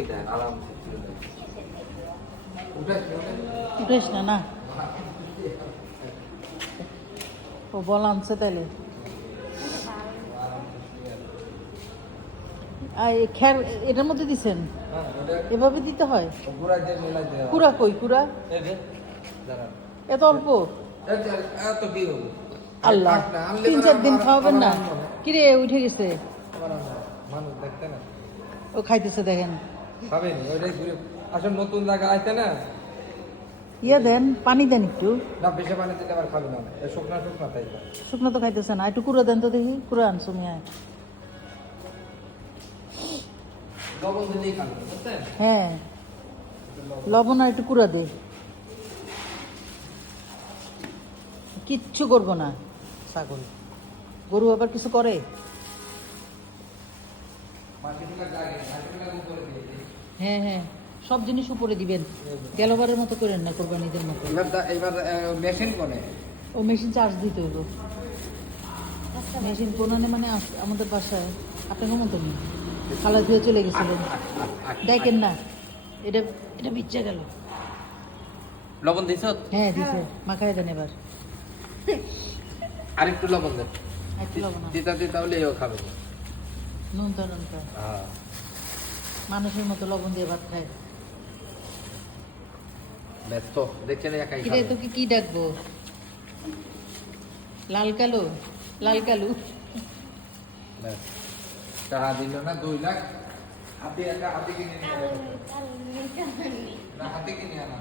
ওই দেন আরাম উঠেস না না ও বল আনছে তাইলে খের এটার মধ্যে দিছেন এভাবে দিতে হয় কুড়া কই কুড়া এত অল্প এত কি হবো আল্লাহ 3-4 দিন খাওয়াবেন না কিরে উঠে গেছে মানুষ দেখতে না ও খাইতেছে দেখেন খাবেন ওইটাই ঘুরে আসলে নতুন জায়গা আছে না ইয়ে দেন পানি দেন একটু না বেশি পানি দিলে আবার খাবে না শুকনা শুকনা তাই শুকনো তো খাইতেছে না একটু কুড়া দেন তো দেখি কুড়া আনছো মিয়া লবণ দিলেই খাবে বুঝছেন হ্যাঁ লবণ আর একটু কুড়া দে কিচ্ছু করবো না ছাগল গরু আবার কিছু করে হ্যাঁ হ্যাঁ সব জিনিস উপরে দিবেন গেলবারের মতো করেন না কোরবানিদের মতো এবার মেশিন কোনে ও মেশিন চার্জ দিতে হইব মেশিন কোনানে মানে আমাদের বাসায় আপনার মতো নেই খালা ধুয়ে চলে গেছিলেন দেখেন না এটা এটা বিচ্ছা গেল লবণ দিছ হ্যাঁ দিছে মাখায় দেন এবার আরেকটু লবণ দেন একটু লবণ দিতা দিতা হলে এও খাবে নুনটা নুনটা হ্যাঁ মানুষের মতো লবণ দিয়ে ভাত খায় ব্যস্ত দেখছেন একাই কিরে তোকে কি ডাকবো লাল কালো লাল কালু টাকা দিল না 2 লাখ হাতে কিনে নিয়ে হাতে কিনে আনা